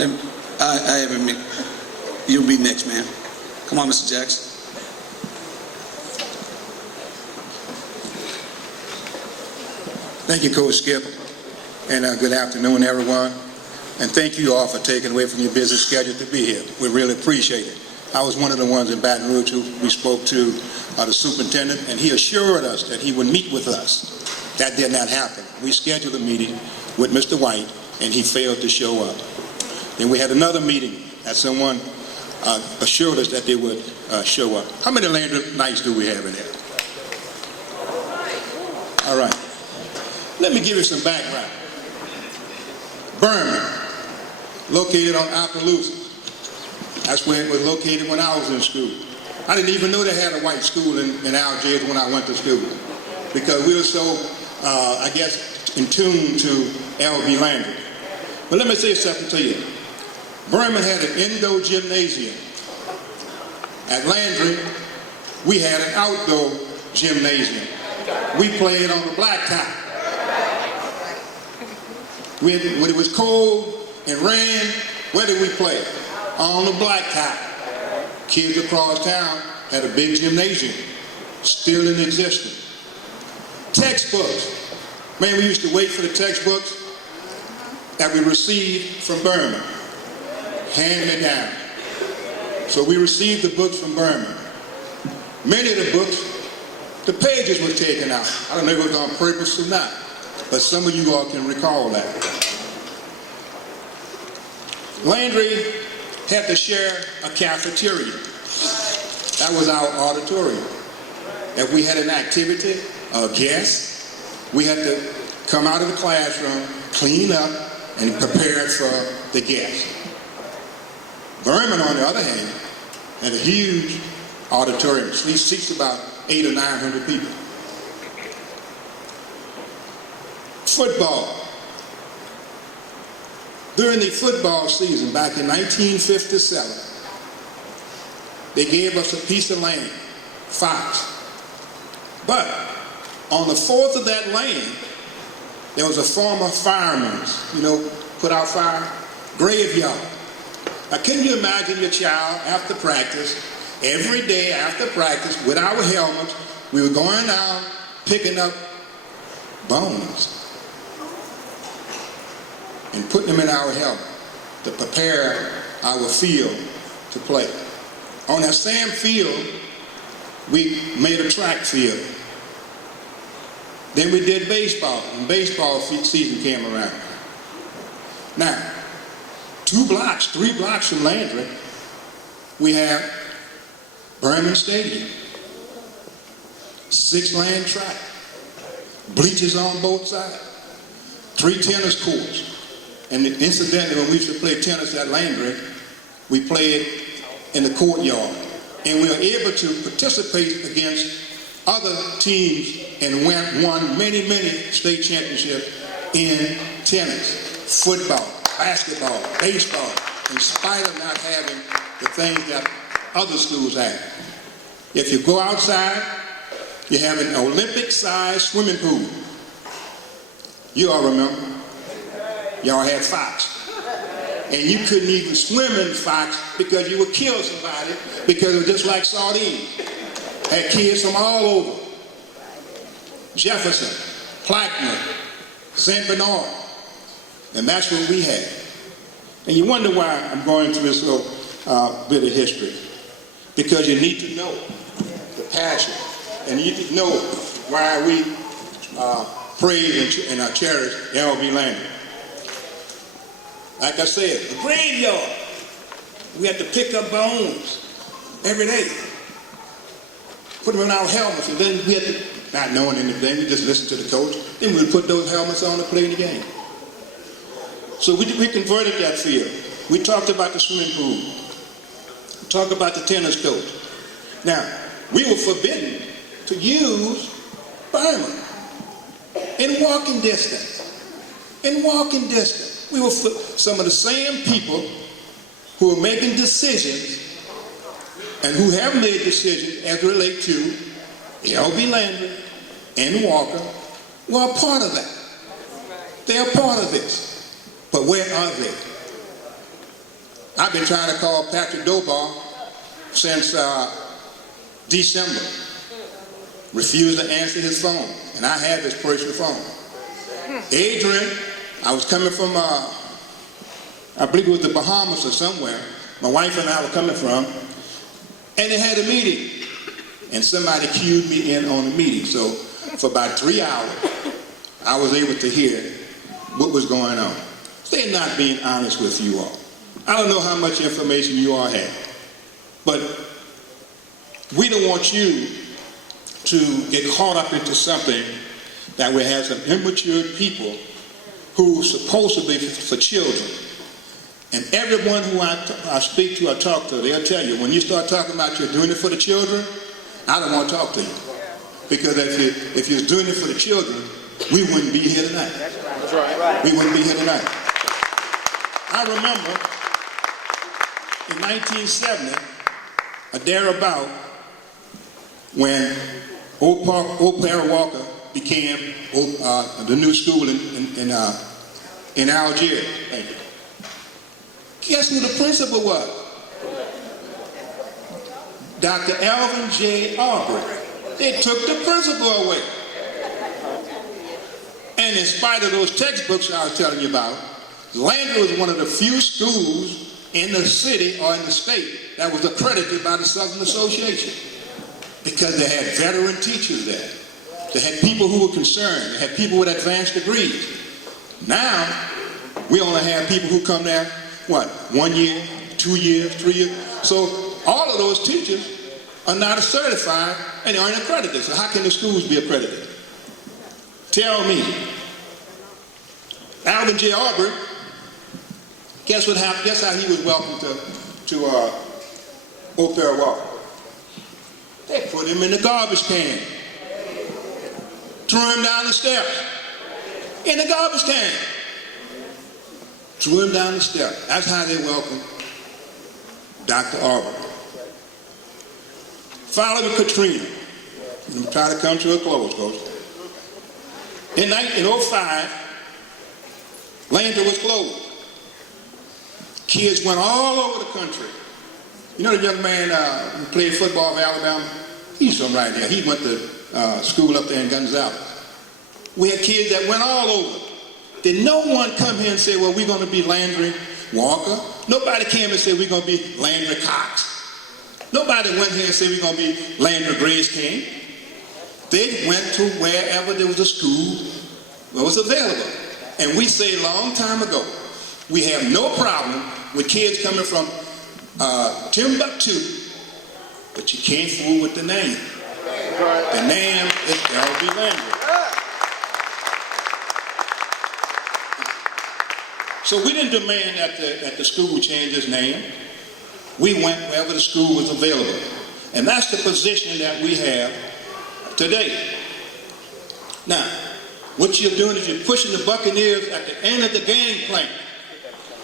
I haven't met. You'll be next, man. Come on, Mr. Jackson. Thank you, Coach Skip, and good afternoon, everyone. And thank you all for taking away from your busy schedule to be here. We really appreciate it. I was one of the ones in Baton Rouge who we spoke to the superintendent, and he assured us that he would meet with us. That did not happen. We scheduled a meeting with Mr. White, and he failed to show up. Then we had another meeting that someone assured us that they would show up. How many Landry nights do we have in here? All right. Let me give you some background. Berman, located on Appaloosa. That's where it was located when I was in school. I didn't even know they had a white school in Algiers when I went to school, because we were so, I guess, in tune to L.B. Landry. But let me say something to you. Berman had an indoor gymnasium. At Landry, we had an outdoor gymnasium. We played on the blacktop. When it was cold and rain, where did we play? On the blacktop. Kids across town had a big gymnasium, still in existence. Textbooks. Man, we used to wait for the textbooks that we received from Berman. Hand me down. So we received the books from Berman. Many of the books, the pages were taken out. I don't know if it was on purpose or not, but some of you all can recall that. Landry had to share a cafeteria. That was our auditorium. If we had an activity, a guest, we had to come out of the classroom, clean up, and prepare for the guest. Berman, on the other hand, had a huge auditorium. He seats about 800 or 900 people. Football. During the football season back in 1957, they gave us a piece of land, Fox. But on the fourth of that land, there was a former fireman's, put out fire, graveyard. Now, can you imagine your child after practice, every day after practice, with our helmets, we were going out picking up bones and putting them in our helmet to prepare our field to play. On that same field, we made a track field. Then we did baseball, and baseball season came around. Now, 3 blocks from Landry, we have Berman Stadium, 6-lane track, bleachers on both sides, 3 tennis courts. And incidentally, when we used to play tennis at Landry, we played in the courtyard. And we were able to participate against other teams and won many, many state championships in tennis, football, basketball, baseball, in spite of not having the things that other schools have. If you go outside, you have an Olympic-sized swimming pool. You all remember? Y'all had Fox. And you couldn't even swim in Fox because you would kill somebody, because it was just like sardines. Had kids from all over. Jefferson, Plaquemine, St. Bernard. And that's what we had. And you wonder why I'm going through this little bit of history. Because you need to know the passion. And you need to know why we praise and cherish L.B. Landry. Like I said, the graveyard. We had to pick up bones every day. Put them in our helmets, and then we had to, not knowing anything, we just listened to the coach. Then we would put those helmets on and play the game. So we converted that field. We talked about the swimming pool. We talked about the tennis court. Now, we were forbidden to use Berman in walking distance. In walking distance. We were some of the same people who are making decisions and who have made decisions as relate to L.B. Landry and Walker were a part of that. They are part of this. But where are they? I've been trying to call Patrick Dobar since December. Refused to answer his phone, and I have his personal phone. Adrian, I was coming from, I believe it was the Bahamas or somewhere. My wife and I were coming from, and they had a meeting, and somebody cued me in on the meeting. So for about 3 hours, I was able to hear what was going on. They're not being honest with you all. I don't know how much information you all have, but we don't want you to get caught up into something that we have some immature people who are supposed to be for children. And everyone who I speak to or talk to, they'll tell you, when you start talking about you're doing it for the children, I don't want to talk to you. Because if you're doing it for the children, we wouldn't be here tonight. That's right. We wouldn't be here tonight. I remember in 1970, or thereabout, when Old Para Walker became the new school in Algiers. Thank you. Guess who the principal was? Dr. Alvin J. Aubrey. They took the principal away. And in spite of those textbooks I was telling you about, Landry was one of the few schools in the city or in the state that was accredited by the Southern Association, because they had veteran teachers there. They had people who were concerned. They had people with advanced degrees. Now, we only have people who come there, 1 year, 2 years, 3 years. So all of those teachers are not certified and they aren't accredited. So how can the schools be accredited? Tell me. Alvin J. Aubrey, guess what happened? Guess how he was welcomed to Old Para Walker? They put him in the garbage can. Threw him down the steps. In the garbage can. Threw him down the steps. That's how they welcomed Dr. Aubrey. Followed Katrina. I'm trying to come to a close, folks. In 2005, Landry was closed. Kids went all over the country. You know the young man who played football for Alabama? He's from right there. He went to school up there in Gonzales. We had kids that went all over. Did no one come here and say, well, we're going to be Landry Walker? Nobody came and said, we're going to be Landry Cox. Nobody went here and said, we're going to be Landry Grace King. They went to wherever there was a school that was available. And we say a long time ago, we have no problem with kids coming from Timbuktu, but you can't fool with the name. The name is L.B. Landry. So we didn't demand that the school change its name. We went wherever the school was available. And that's the position that we have today. Now, what you're doing is you're pushing the Buccaneers at the end of the gangplank.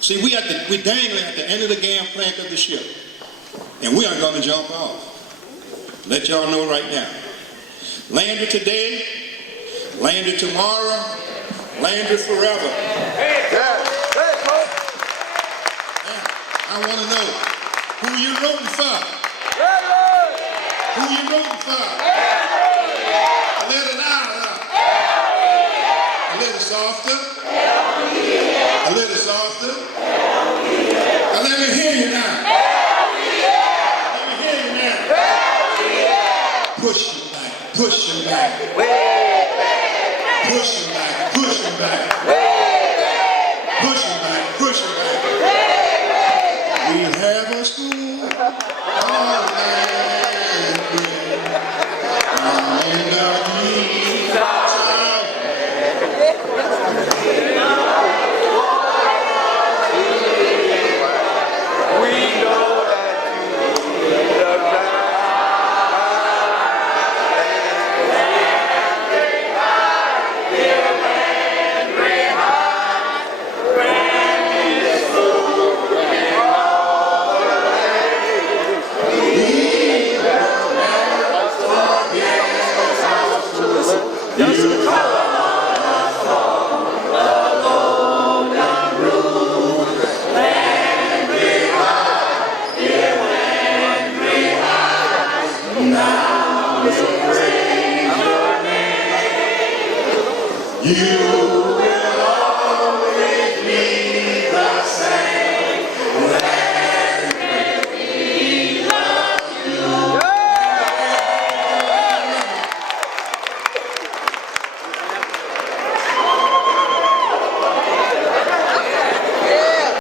See, we dangling at the end of the gangplank of the ship. And we aren't going to jump off. Let y'all know right now. Landry today, Landry tomorrow, Landry forever. I want to know, who you rooting for? Who you rooting for? A little louder. A little softer. A little softer. Now let me hear you now. Let me hear you now. Push him back. Push him back. Push him back. Push him back. Push him back. Push him back. We have a school of Landry, and our needs are Yeah. You